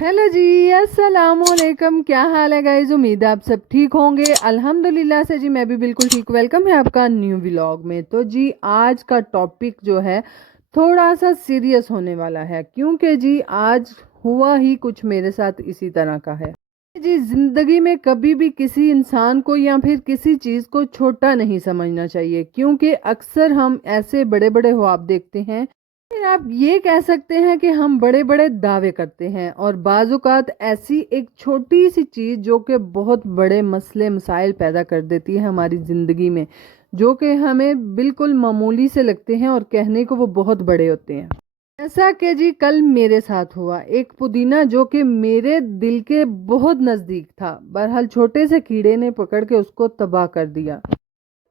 Hello जी, अस्सलाम वालेकुम। क्या हाल है गाइज? उम्मीद है आप सब ठीक होंगे। अल्हम्दुलिल्लाह से जी मैं भी बिल्कुल ठीक। वेलकम है आपका न्यू व्लॉग में। तो जी आज का टॉपिक जो है थोड़ा सा सीरियस होने वाला है, क्योंकि जी आज हुआ ही कुछ मेरे साथ इसी तरह का है। जी जिंदगी में कभी भी किसी इंसान को या फिर किसी चीज़ को छोटा नहीं समझना चाहिए, क्योंकि अक्सर हम ऐसे बड़े बड़े ख्वाब देखते हैं। फिर आप ये कह सकते हैं कि हम बड़े बड़े दावे करते हैं, और बाजुकात ऐसी एक छोटी सी चीज़ जो कि बहुत बड़े मसले मसाइल पैदा कर देती है हमारी ज़िंदगी में, जो कि हमें बिल्कुल मामूली से लगते हैं और कहने को वो बहुत बड़े होते हैं। ऐसा कि जी कल मेरे साथ हुआ। एक पुदीना जो कि मेरे दिल के बहुत नज़दीक था, बहरहाल छोटे से कीड़े ने पकड़ के उसको तबाह कर दिया।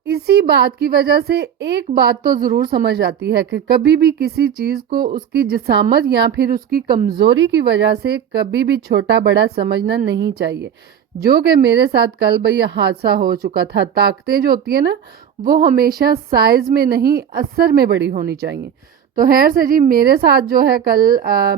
इसी बात की वजह से एक बात तो ज़रूर समझ आती है कि कभी भी किसी चीज़ को उसकी जिसामत या फिर उसकी कमज़ोरी की वजह से कभी भी छोटा बड़ा समझना नहीं चाहिए, जो कि मेरे साथ कल भैया हादसा हो चुका था। ताकतें जो होती है ना, वो हमेशा साइज़ में नहीं असर में बड़ी होनी चाहिए। तो खैर से जी मेरे साथ जो है कल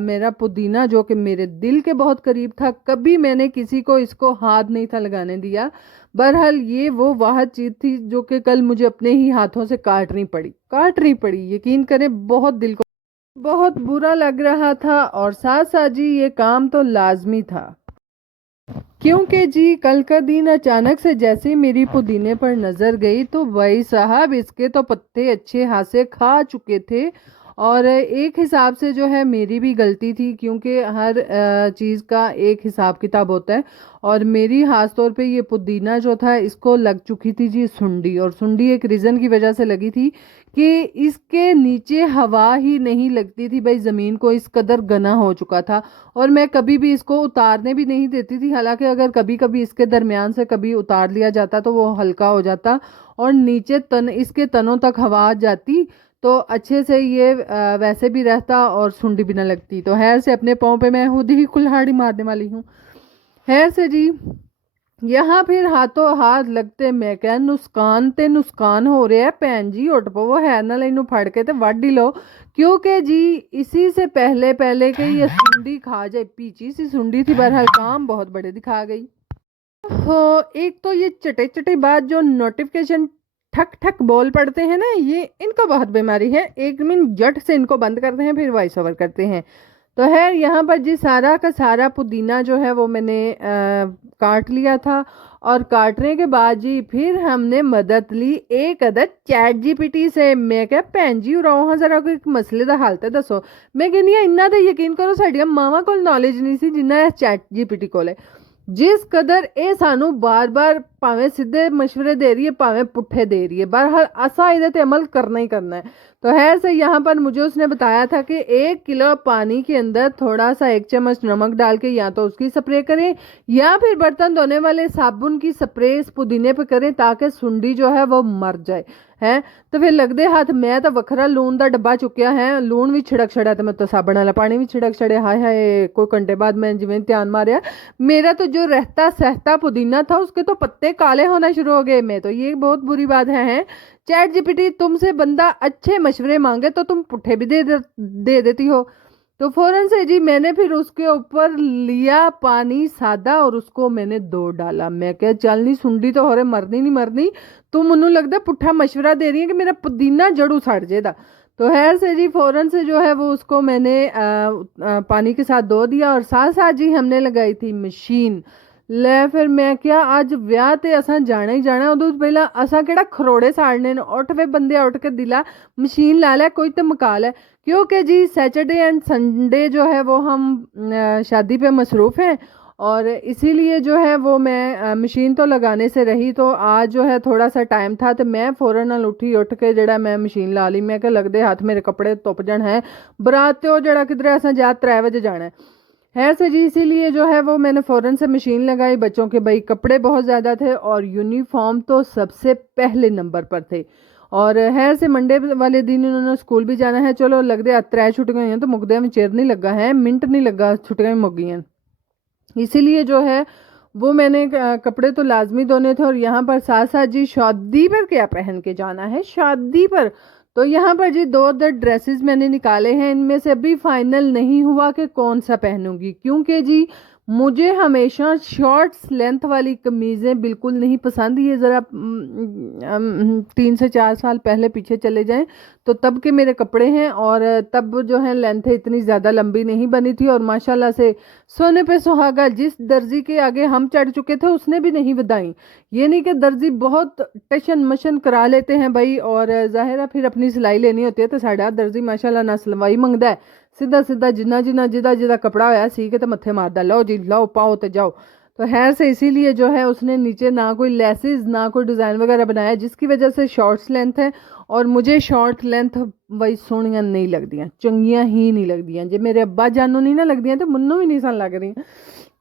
मेरा पुदीना जो कि मेरे दिल के बहुत करीब था, कभी मैंने किसी को इसको हाथ नहीं था लगाने दिया। बहरहाल ये वो वाहद चीज़ थी जो कि कल मुझे अपने ही हाथों से काटनी पड़ी। यकीन करें बहुत दिल को बहुत बुरा लग रहा था, और साथ साथ जी ये काम तो लाजमी था, क्योंकि जी कल का दिन अचानक से जैसे ही मेरी पुदीने पर नज़र गई तो भाई साहब इसके तो पत्ते अच्छे खासे खा चुके थे। और एक हिसाब से जो है मेरी भी गलती थी, क्योंकि हर चीज़ का एक हिसाब किताब होता है। और मेरी खास तौर पे ये पुदीना जो था इसको लग चुकी थी जी सुंडी, और सुंडी एक रीज़न की वजह से लगी थी कि इसके नीचे हवा ही नहीं लगती थी भाई, ज़मीन को इस कदर घना हो चुका था। और मैं कभी भी इसको उतारने भी नहीं देती थी, हालांकि अगर कभी कभी इसके दरमियान से कभी उतार लिया जाता तो वो हल्का हो जाता और नीचे तन इसके तनों तक हवा आ जाती, तो अच्छे से ये वैसे भी रहता और सुंडी भी ना लगती। तो खैर से अपने पाँव पे मैं खुद ही कुल्हाड़ी मारने वाली हूँ। खैर से जी यहाँ फिर हाथों हाथ लगते मैं क्या नुकसान ते नुकसान हो रहा है। भैन जी उठ पवो, है ना इनू फड़ के ते वढ़ ही लो, क्योंकि जी इसी से पहले पहले के ये सुंडी खा जाए, पीछी सी सुंडी थी, बहरहाल काम बहुत बड़े दिखा गई। हो, एक तो ये चटे चटे बात जो नोटिफिकेशन ठक ठक बोल पड़ते हैं ना, ये इनको बहुत बीमारी है। एक मिनट जट से इनको बंद करते हैं फिर वॉइस ओवर करते हैं। तो है यहाँ पर जी सारा का सारा पुदीना जो है वो मैंने काट लिया था। और काटने के बाद जी फिर हमने मदद ली एक अदद चैट जीपीटी से। मैं क्या भैन जी उराओ हाँ जरा कोई मसले का हाल तो दसो। मैं कहनी इन्ना तो यकीन करो साड़ियां मावां कोल नॉलेज नहीं सी जिन्ना चैट जीपीटी कोल है। जिस कदर ਇਹ ਸਾਨੂੰ बार-बार ਭਾਵੇਂ ਸਿੱਧੇ मशवरे दे रही है भावें पुट्ठे दे रही है, बहरहाल असा इधर पे अमल करना ही करना है। तो खैर से यहाँ पर मुझे उसने बताया था कि 1 किलो पानी के अंदर थोड़ा सा 1 चम्मच नमक डाल के या तो उसकी स्प्रे करें या फिर बर्तन धोने वाले साबुन की स्प्रे इस पुदीने पे करें, ताकि सुंडी जो है वो मर जाए है। तो फिर लगते हाथ मैं तो वखरा लून का डब्बा चुकिया है, लून भी छिड़क छड़ा तो मैं तो साबण वाला पानी भी छिड़क छड़े। हाय हाय कोई घंटे बाद मैं जिवें ध्यान मारिया, मेरा तो जो रहता सहता पुदीना था उसके तो पत्ते काले होना शुरू हो गए। मैं तो ये बहुत बुरी बात है। चैट जीपीटी तुमसे बंदा अच्छे मशवरे मांगे तो तुम पुट्ठे भी दे देती हो। तो फौरन से जी मैंने फिर उसके ऊपर लिया पानी सादा और उसको मैंने दो डाला। मैं क्या चल नहीं सुंडी तो हो रहे मरनी नहीं मरनी, तुम मनु लगता पुट्ठा मशवरा दे रही है कि मेरा पुदीना जड़ उछड़ जाएगा। तो खैर से जी फौरन से जो है वो उसको मैंने पानी के साथ धो दिया, और साथ साथ जी हमने लगाई थी मशीन। ले फिर मैं क्या अज ब्याह ते असा जाना ही जाना, उदू पहला असा केड़ा खरोड़े साड़ने ने, उठ वे बंदे उठ के दिला मशीन ला लै कोई तो मका लै, क्योंकि जी सैटरडे एंड संडे जो है वो हम शादी पे मसरूफ़ हैं। और इसीलिए जो है वो मैं मशीन तो लगाने से रही, तो आज जो है थोड़ा सा टाइम था तो मैं फ़ौरन नाल उठी उठ के जड़ा मैं मशीन ला ली। मैं क्या लगदे हाथ मेरे कपड़े धुप जाण है, बरात तो जड़ा किधर असा जा 3 बजे जाना है से जी, इसीलिए जो है वो मैंने फ़ौरन से मशीन लगाई। बच्चों के भाई कपड़े बहुत ज़्यादा थे और यूनिफॉर्म तो सबसे पहले नंबर पर थे। और है से मंडे वाले दिन उन्होंने स्कूल भी जाना है। चलो लगदे 3 छुट्टियां हुई तो मुकदे में चिर नहीं लगा है, मिनट नहीं लगा, छुट्टियां मुक गई हैं। इसीलिए जो है वो मैंने कपड़े तो लाजमी धोने थे। और यहाँ पर साथ साथ जी शादी पर क्या पहन के जाना है, शादी पर तो यहाँ पर जी दो ड्रेसेस मैंने निकाले हैं, इनमें से अभी फाइनल नहीं हुआ कि कौन सा पहनूंगी, क्योंकि जी मुझे हमेशा शॉर्ट्स लेंथ वाली कमीज़ें बिल्कुल नहीं पसंद। ये ज़रा 3 से 4 साल पहले पीछे चले जाएं तो तब के मेरे कपड़े हैं, और तब जो है लेंथ इतनी ज़्यादा लंबी नहीं बनी थी, और माशाल्लाह से सोने पे सुहागा, जिस दर्जी के आगे हम चढ़ चुके थे उसने भी नहीं ਵਧਾਈ। ये नहीं कि दर्जी बहुत टशन मशन करा लेते हैं भाई, और ज़ाहिर है फिर अपनी सिलाई लेनी होती है तो साड़ा दर्जी माशाल्लाह ना सिलवाई मंगदा है, सीधा सीधा जिन्ना जिन्ना जिदा जिदा कपड़ा होया सी के तो मत्थे मारदा, लो जी लो पाओ तो जाओ। तो खैर से इसीलिए जो है उसने नीचे ना कोई लेसेस ना कोई डिज़ाइन वगैरह बनाया, जिसकी वजह से शॉर्ट्स लेंथ है, और मुझे शॉर्ट लेंथ बई सोहनियां नहीं लगदियां, चंगियां ही नहीं लगदियां। जे मेरे अब्बा जानू नहीं ना लगदियां तो मन्नू भी नहीं सन लग रही।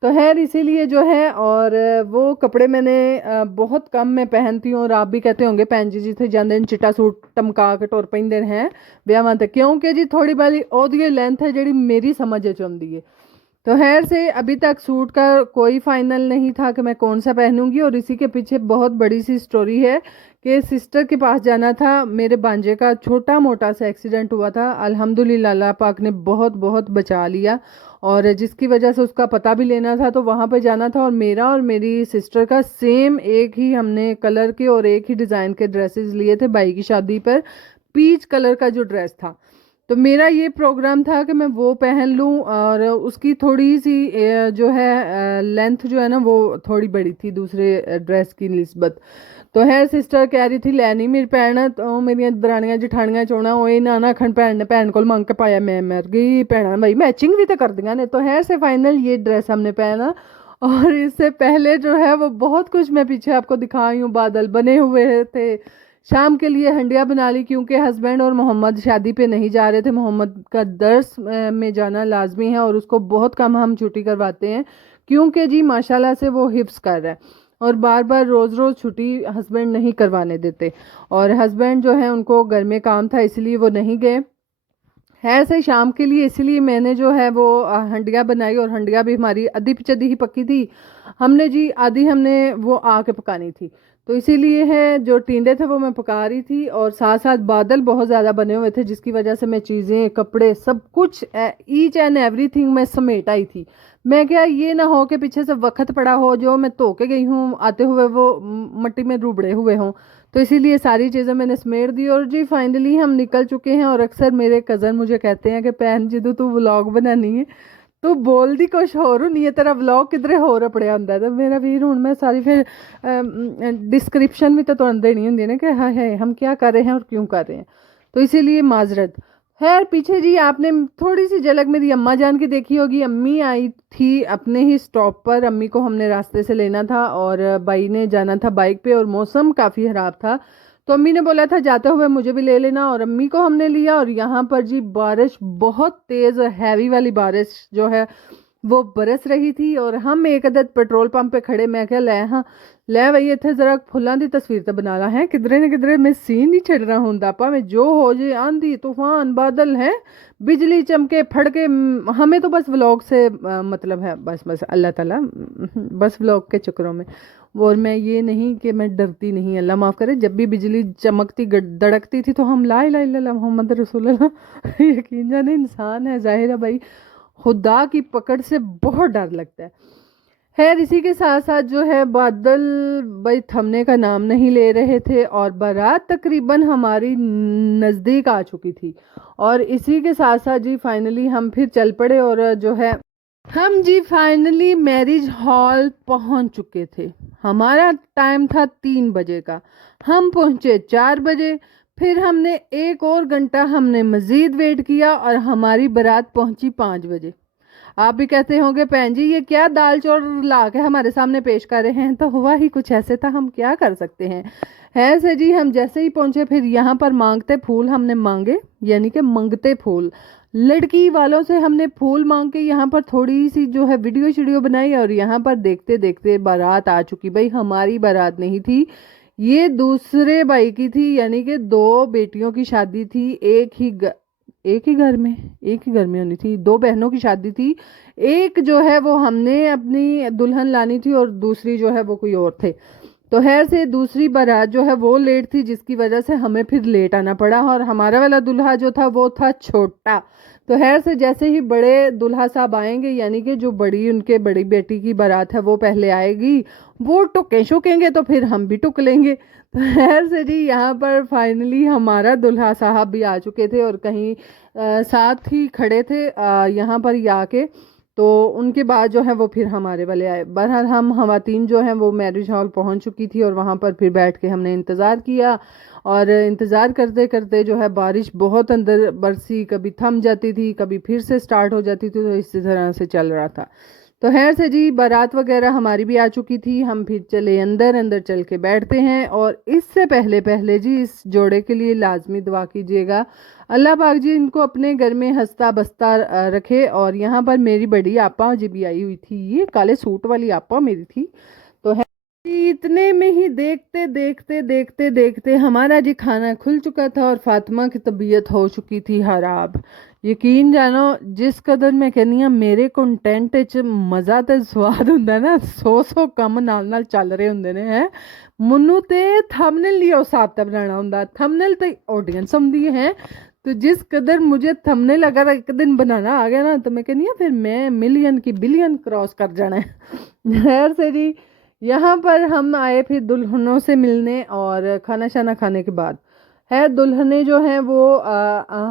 तो खैर इसीलिए जो है, और वो कपड़े मैंने बहुत कम मैं पहनती हूँ, और आप भी कहते होंगे भैन जी जिथे जाते हैं चिट्टा सूट टमका के टुर पैंदे हैं ब्याहां ते, क्योंकि जी थोड़ी बारी ओदी लेंथ है जी मेरी समझ च आउंदी है। तो खैर से अभी तक सूट का कोई फाइनल नहीं था कि मैं कौन सा पहनूंगी, और इसी के पीछे बहुत बड़ी सी स्टोरी है कि सिस्टर के पास जाना था। मेरे भांजे का छोटा मोटा सा एक्सीडेंट हुआ था, अल्हम्दुलिल्लाह अल्लाह पाक ने बहुत बहुत बचा लिया, और जिसकी वजह से उसका पता भी लेना था, तो वहाँ पे जाना था। और मेरा और मेरी सिस्टर का सेम एक ही हमने कलर के और एक ही डिज़ाइन के ड्रेसेस लिए थे भाई की शादी पर, पीच कलर का जो ड्रेस था। तो मेरा ये प्रोग्राम था कि मैं वो पहन लूँ, और उसकी थोड़ी सी जो है लेंथ जो है ना वो थोड़ी बड़ी थी दूसरे ड्रेस की निस्बत। तो है सिस्टर कह रही थी लैनी मेरी भैन, तो मेरिया दरानियां जठानियां चोना वो ना ना आखन भैन ने भैन को मंग के पाया, मैं मर गई भैन भाई मैचिंग भी तो कर दियाँ ने। तो है से फाइनल ये ड्रेस हमने पहना, और इससे पहले जो है वो बहुत कुछ मैं पीछे आपको दिखाई हूँ, बादल बने हुए थे। शाम के लिए हंडिया बना ली, क्योंकि हस्बैंड और मोहम्मद शादी पे नहीं जा रहे थे, मोहम्मद का दर्स में जाना लाजमी है, और उसको बहुत कम हम छुट्टी करवाते हैं, क्योंकि जी माशाल्लाह से वो हिफ्स कर रहा है, और बार बार रोज़ रोज़ छुट्टी हस्बैंड नहीं करवाने देते, और हस्बैंड जो है उनको घर में काम था इसलिए वो नहीं गए। है से शाम के लिए इसलिए मैंने जो है वो हंडिया बनाई, और हंडिया भी हमारी आधी पिचदी ही पकी थी, हमने जी आधी हमने वो आके पकानी थी। तो इसीलिए है जो टींडे थे वो मैं पका रही थी, और साथ साथ बादल बहुत ज़्यादा बने हुए थे, जिसकी वजह से मैं चीज़ें कपड़े सब कुछ ईच एंड एवरीथिंग मैं समेट आई थी। मैं क्या ये ना हो कि पीछे से वक्त पड़ा हो जो मैं धो के गई हूँ आते हुए वो मट्टी में रुबड़े हुए हों, तो इसीलिए सारी चीज़ें मैंने समेट दी, और जी फाइनली हम निकल चुके हैं। और अक्सर मेरे कज़न मुझे कहते हैं कि भैन ਜਦੋਂ तू व्लॉग बनानी है तू बोलदी कुछ होर होनी है, तेरा व्लॉग किधरे होर पड़िया होंदा है। तो मेरा वीर हूँ मैं सारी फिर डिस्क्रिप्शन भी तो तुरंत देनी होंदी है ना कि हाँ है हम क्या कर रहे हैं और क्यों कर रहे हैं, तो इसीलिए माजरत। खैर पीछे जी आपने थोड़ी सी झलक मेरी अम्मा जान की देखी होगी, अम्मी आई थी अपने ही स्टॉप पर, अम्मी को हमने रास्ते से लेना था, और भाई ने जाना था बाइक पे, और मौसम काफ़ी ख़राब था, तो अम्मी ने बोला था जाते हुए मुझे भी ले लेना, और अम्मी को हमने लिया। और यहाँ पर जी बारिश बहुत तेज़ हैवी वाली बारिश जो है वो बरस रही थी, और हम एक अदद पेट्रोल पंप पे खड़े, मैं क्या लै हाँ लै बई इत्थे जरा फुल्लां दी तस्वीर तो बना ला है, किधरे न किधरे मैं सीन नहीं छड़ना होंदा, भावें जो हो जाए आंधी तूफान बादल है बिजली चमके फड़के, हमें तो बस व्लॉग से मतलब है, बस बस अल्लाह ताला बस व्लॉग के चक्करों में। और मैं ये नहीं कि मैं डरती नहीं, अल्लाह माफ़ करे, जब भी बिजली चमकती दड़कती थी तो हम ला इलाहा इल्लल्लाह मोहम्मद रसूलुल्लाह यकीन जाने इंसान है ज़ाहिर है भाई, खुदा की पकड़ से बहुत डर लगता है। खैर इसी के साथ साथ जो है बादल भाई थमने का नाम नहीं ले रहे थे, और बारात तकरीबन हमारी नज़दीक आ चुकी थी, और इसी के साथ साथ जी फाइनली हम फिर चल पड़े, और जो है हम जी फाइनली मैरिज हॉल पहुंच चुके थे। हमारा टाइम था 3 बजे का, हम पहुंचे 4 बजे, फिर हमने एक और घंटा हमने मज़ीद वेट किया, और हमारी बारात पहुंची 5 बजे। आप भी कहते होंगे भैन जी ये क्या दाल चौल ला के हमारे सामने पेश कर रहे हैं, तो हुआ ही कुछ ऐसे था, हम क्या कर सकते हैं। है से जी हम जैसे ही पहुंचे फिर यहाँ पर मांगते फूल हमने मांगे, यानी कि मंगते फूल, लड़की वालों से हमने फूल मांग के यहाँ पर थोड़ी सी जो है वीडियो शीडियो बनाई, और यहाँ पर देखते देखते बारात आ चुकी। भाई हमारी बारात नहीं थी, ये दूसरे भाई की थी, यानी कि दो बेटियों की शादी थी, एक ही घर में होनी थी, दो बहनों की शादी थी। एक जो है वो हमने अपनी दुल्हन लानी थी, और दूसरी जो है वो कोई और थे। तो खैर से दूसरी बारात जो है वो लेट थी, जिसकी वजह से हमें फिर लेट आना पड़ा, और हमारा वाला दूल्हा जो था वो था छोटा। तो खैर से जैसे ही बड़े दूल्हा साहब आएंगे, यानी कि जो बड़ी उनके बड़ी बेटी की बारात है वो पहले आएगी, वो टुके शुकेंगे तो फिर हम भी टुक लेंगे। तो खैर से जी यहाँ पर फाइनली हमारा दूल्हा साहब भी आ चुके थे, और कहीं साथ ही खड़े थे यहाँ पर ही आके। तो उनके बाद जो है वो फिर हमारे वाले आए। बहरहाल हम खवातीन जो हैं वो मैरिज हॉल पहुंच चुकी थी, और वहाँ पर फिर बैठ के हमने इंतज़ार किया, और इंतज़ार करते करते जो है बारिश बहुत अंदर बरसी, कभी थम जाती थी कभी फिर से स्टार्ट हो जाती थी, तो इसी तरह से चल रहा था। तो खैर से जी बारात वगैरह हमारी भी आ चुकी थी, हम फिर चले अंदर। अंदर चल के बैठते हैं, और इससे पहले पहले जी इस जोड़े के लिए लाजमी दुआ कीजिएगा, अल्लाह पाक जी इनको अपने घर में हंसता बसता रखे। और यहाँ पर मेरी बड़ी आपा जी भी आई हुई थी, ये काले सूट वाली आपा मेरी थी। तो है इतने में ही देखते देखते देखते देखते हमारा जी खाना खुल चुका था, और फातिमा की तबीयत हो चुकी थी खराब। यकीन जानो, जिस कदर मैं कहनी हाँ मेरे कंटेंट च मज़ा ते स्वाद ਹੁੰਦਾ ना, 100 ਕੰਮ ਨਾਲ ਚੱਲ ਰਹੇ ਹੁੰਦੇ ਨੇ ਹੈ। ਮੈਨੂੰ ਤੇ थंबनेल नहीं उस हिसाब का बनाना ਹੁੰਦਾ, थंबनेल तो ऑडियंस ਹੁੰਦੀ है। तो जिस कदर मुझे थंबनेल अगर एक दिन बनाना आ गया ना, तो मैं कहनी फिर मैं मिलियन की बिलियन क्रॉस कर जाना है। खैर से जी यहाँ पर हम आए फिर दुल्हनों से मिलने, और खाना शाना खाने के बाद है दुल्हने जो हैं वो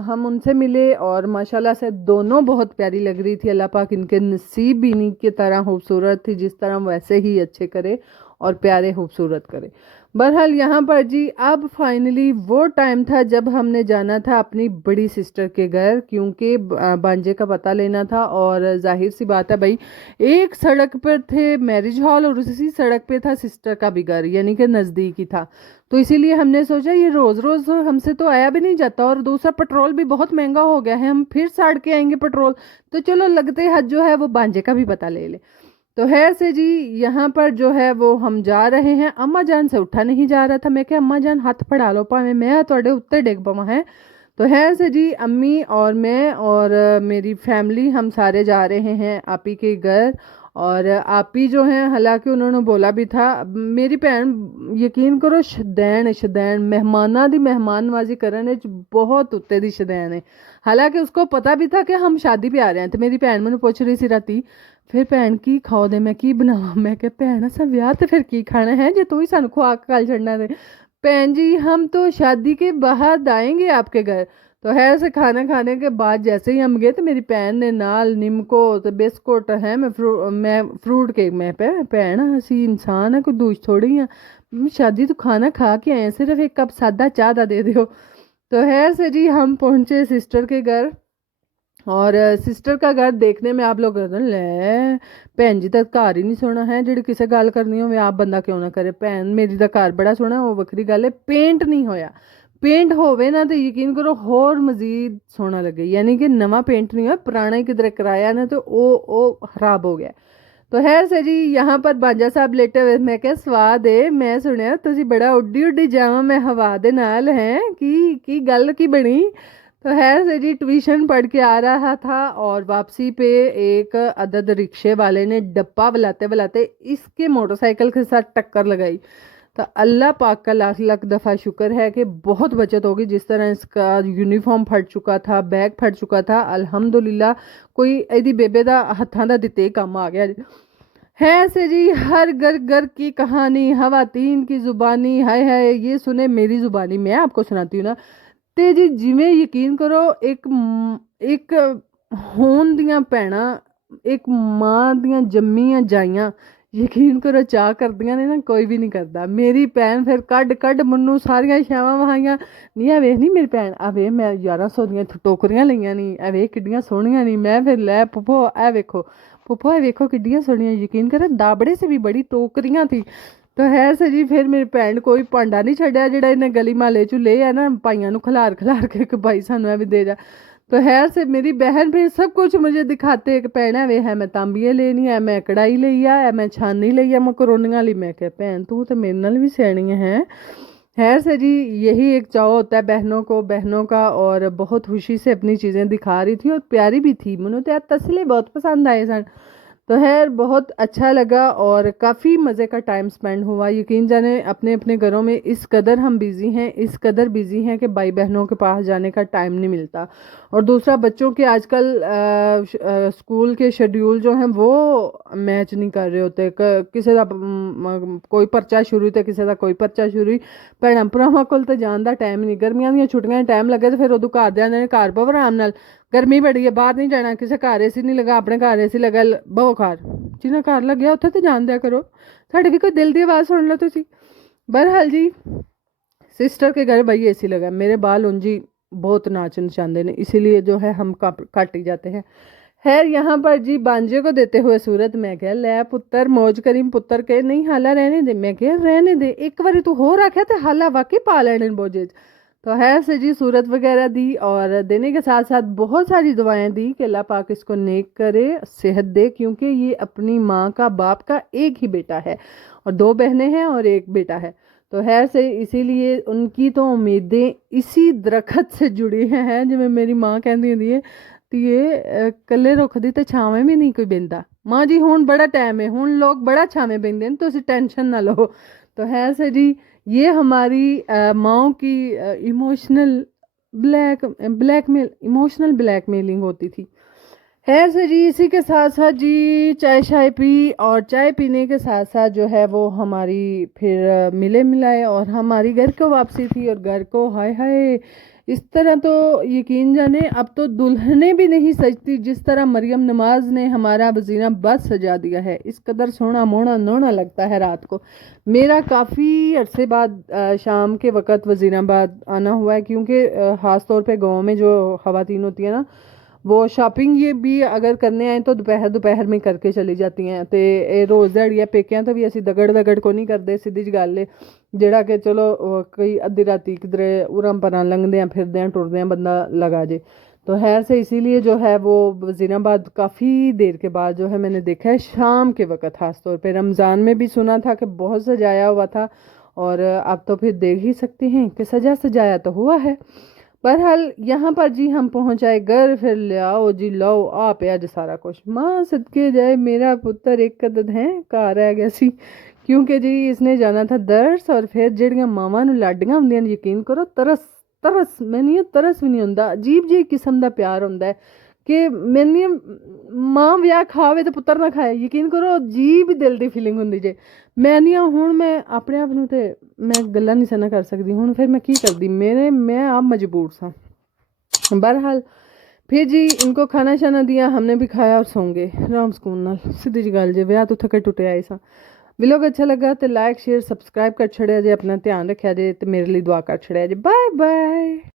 हम उनसे मिले, और माशाल्लाह से दोनों बहुत प्यारी लग रही थी। अल्लाह पाक इनके नसीब भी इन्हीं की तरह खूबसूरत थी, जिस तरह वैसे ही अच्छे करे और प्यारे खूबसूरत करे। बहरहाल यहाँ पर जी अब फाइनली वो टाइम था जब हमने जाना था अपनी बड़ी सिस्टर के घर, क्योंकि बांजे का पता लेना था। और जाहिर सी बात है भाई, एक सड़क पर थे मैरिज हॉल, और उसी सड़क पे था सिस्टर का भी घर, यानी कि नज़दीक ही था। तो इसीलिए हमने सोचा ये रोज़ रोज़ हमसे तो आया भी नहीं जाता, और दूसरा पेट्रोल भी बहुत महंगा हो गया है, हम फिर साड़ के आएंगे पेट्रोल, तो चलो लगते हाथ जो है वो बांजे का भी पता ले ले। तो खैर से जी यहाँ पर जो है वो हम जा रहे हैं, अम्मा जान से उठा नहीं जा रहा था। मैं क्या अम्मा जान हाथ फड़ा लो भावें मैं थोड़े उत्ते डिग पवा है। तो खैर से जी अम्मी और मैं और मेरी फैमिली हम सारे जा रहे हैं आपी के घर। और आपी जो हैं हालांकि उन्होंने बोला भी था, मेरी भैन यकीन करो शदैन शदैन मेहमाना दी मेहमानबाजी करने च बहुत उत्ते दी शदैन है। हालांकि उसको पता भी था कि हम शादी पे आ रहे हैं। तो मेरी भैन मैंने पूछ रही सी राती, फिर भैन की खाओ दे मैं की बनावा। मैं क्या भैन असा ब्याह तो फिर की खाना है जे तू ही सानू खुआ के कल छड़ना दे। भैन जी हम तो शादी के बाद आएंगे आपके घर। तो है से खाना खाने के बाद जैसे ही हम गए तो मेरी भैन ने नाल निमको तो बिस्कुट है, मैं फ्रूट केक मैं पे भैन असी इंसान है कोई दूज थोड़ी है, शादी तो खाना खा के आए, सिर्फ एक कप सादा चाह दा दे दो। तो है से जी हम पहुंचे सिस्टर के घर। और सिस्टर का घर देखने में आप लोग ले भैन जी तक घर ही नहीं सोना है, जी किसी गल करनी हो आप बंदा क्यों ना करे। भैन मेरी का घर बड़ा सोना, वो वक्री गल है। पेंट नहीं होया, पेंट होवे ना तो यकीन करो होर मजीद सोना लगे, यानी कि नवा पेंट नहीं हुआ, पुराना ही किधर कराया ना तो वो खराब हो गया। तो खैर से जी यहाँ पर बांजा साहब लेटे हुए, मैं क्या स्वाद है, मैं सुनिया तुसी बड़ा उड्डी उड्डी जावा मैं हवा दे नाल हैं की गल की बनी। तो खैर से जी ट्यूशन पढ़ के आ रहा था, और वापसी पे एक अदद रिक्शे वाले ने डब्बा बुलाते बुलाते इसके मोटरसाइकिल के साथ टक्कर लगाई। तो अल्लाह पाक का लाख लाख दफ़ा शुक्र है कि बहुत बचत होगी। जिस तरह इसका यूनिफॉर्म फट चुका था, बैग फट चुका था, अल्हम्दुलिल्लाह कोई यदि बेबे दा हत्थां दा दिते ही काम आ गया। है से जी हर घर घर की कहानी हवातीन की जुबानी, हाय हाय ये सुने मेरी जुबानी, मैं आपको सुनाती हूँ ना। ते जी जिवें यकीन करो एक होन दियां भैणां, एक मां दियां जम्मियां जाइयां यकीन करो चाह करदियां ने ना, कोई भी नहीं करदा। मेरी भैन फिर कड कड मन्नू सारियां छावां वहाइयां नी, आ वेख नी मेरी भैन, आ वे मैं 1100 दियां टोकरियां लईयां नी, आ वे किड्डियां सोहणियां नी। मैं फिर लै पुप्पो ए वेखो, पुप्पो ए वेखो किड्डियां सोहणियां, यकीन करो दाबड़े से भी बड़ी टोकरियां थी। तो है से जी फिर मेरी भैन कोई भांडा नहीं छड्या जेड़ा इन्हें गली माले चू ले है ना भाइयों नू खलार खलार के कि भाई सानू भी दे जा। तो है से मेरी बहन फिर सब कुछ मुझे दिखाते एक भैन वे है मैं तांबिए लेनी है, मैं कढ़ाई लई है, मैं छानी लई है मकरोनियां ली। मैं क्या भैन तू तो मेरे नाल भी सियाणी है से जी यही एक चाव होता है बहनों को, बहनों का। और बहुत खुशी से अपनी चीज़ें दिखा रही थी और प्यारी भी थी, मैनू तो तसले बहुत पसंद आए सन। तो खैर बहुत अच्छा लगा और काफ़ी मज़े का टाइम स्पेंड हुआ। यकीन जाने अपने अपने घरों में इस कदर हम बिज़ी हैं, इस कदर बिज़ी हैं कि भाई बहनों के पास जाने का टाइम नहीं मिलता। और दूसरा बच्चों के आजकल स्कूल के शेड्यूल जो हैं वो मैच नहीं कर रहे होते। किसी का कोई पर्चा शुरू तो किसी का कोई पर्चा शुरू। भैन भरावां कोल तो जान का टाइम नहीं। गर्मियां दी छुट्टियां टाइम लगे तो फिर उदों घर दे आंदे ने घर पवो आराम नाल, गर्मी बड़ी है बाहर नहीं जाना, किसी घर एसी नहीं लगा, अपने घर एसी लगा बहु घर, जिन्हें घर लग्या उत्थे तो जान दिया करो, साढ़े भी कोई दिल की आवाज़ सुन लो तुसी। बहरहाल जी सिस्टर के घर भाई एसी लगा, मेरे बाल उन जी बहुत नाचना चाहते हैं, इसीलिए जो है हम कट ही जाते हैं। खैर यहाँ पर जी बांजे को देते हुए सूरत, मैं क्या लै पुत्र मौज करीम, पुत्र के नहीं हाला रहने दे, मैं क्या रहने दे, एक बारी तू हो रखा तो हाला वाकई पा लेने बोझे। तो है से जी सूरत वगैरह दी और देने के साथ साथ बहुत सारी दुआएं दी कि अल्लाह पाक इसको नेक करे, सेहत दे, क्योंकि ये अपनी माँ का बाप का एक ही बेटा है और दो बहनें हैं और एक बेटा है। तो है से इसीलिए उनकी तो उम्मीदें इसी दरखत से जुड़ी हैं, जिवें मेरी माँ कहती होंदी है ये कल्ले रुख दी ते छावें भी नहीं कोई बेंदा, माँ जी हुण बड़ा टाइम है, हुण लोग बड़ा छावें बेंदे तो टेंशन ना लो। तो है से जी ये हमारी माओ की इमोशनल ब्लैकमेलिंग होती थी। खैर से जी इसी के साथ साथ जी चाय शाय पी और चाय पीने के साथ साथ जो है वो हमारी फिर मिले मिलाए और हमारी घर को वापसी थी। और घर को हाय हाय इस तरह तो यकीन जाने अब तो दुल्हने भी नहीं सजती जिस तरह मरियम नमाज ने हमारा वज़ीराबाद सजा दिया है। इस कदर सोना मोना नोना लगता है रात को। मेरा काफ़ी अरसे बाद शाम के वक़्त वज़ीराबाद आना हुआ है, क्योंकि ख़ास तौर पे गांव में जो ख़वातीन होती है ना वो शॉपिंग ये भी अगर करने आए तो दोपहर दोपहर में करके चली जाती हैं। तो ये रोज़ दिहाड़िया पेकियां तो भी असी दगड़ दगड़ को नहीं करते, सीधी जी गल है जेड़ा कि चलो कोई अद्धी राती किधरे उरम परां लंघदे फिरदे टुरदे बंदा लगा जे। तो खैर से इसीलिए जो है वो वज़ीराबाद काफ़ी देर के बाद जो है मैंने देखा है शाम के वक़्त, ख़ास तौर पे रमज़ान में भी सुना था कि बहुत सजाया हुआ था और अब तो फिर देख ही सकते हैं कि सजा सजाया तो हुआ है। बहरहाल यहाँ पर जी हम पहुँच आए घर, फिर ले आओ जी लो आ पे अज सारा कुछ माँ सदके जाए मेरा पुत्र एक कदद है घर रह गया सी, क्योंकि जी इसने जाना था दर्स। और फिर जड़ियाँ मावां नूं लाडियां होंदियां यकीन करो तरस तरस मैनू तरस भी नहीं होंदा, अजीब जी किस्म का प्यार होंदा है कि मैनू माँ ब्याह खावे तो पुत्र ना खाए, यकीन करो अजीब दिल की फीलिंग होंदी जे। मैं नहीं हूँ मैं अपने आप नूं ते मैं गल्लां नहीं सना कर सकती हूँ, फिर मैं की करती मैं आप मजबूर सा। बहरहाल फिर जी इनको खाना शाना दिया, हमने भी खाया और सौ गए आराम सुकून नाल। सीधी जी गल जे ब्याह तो थके टुटे आए सा। व्लॉग अच्छा लगा तो लाइक शेयर सबसक्राइब कर छड़िया जे, अपना ध्यान रखा जे, तो मेरे लिए दुआ कर छड़िया जे। Bye bye.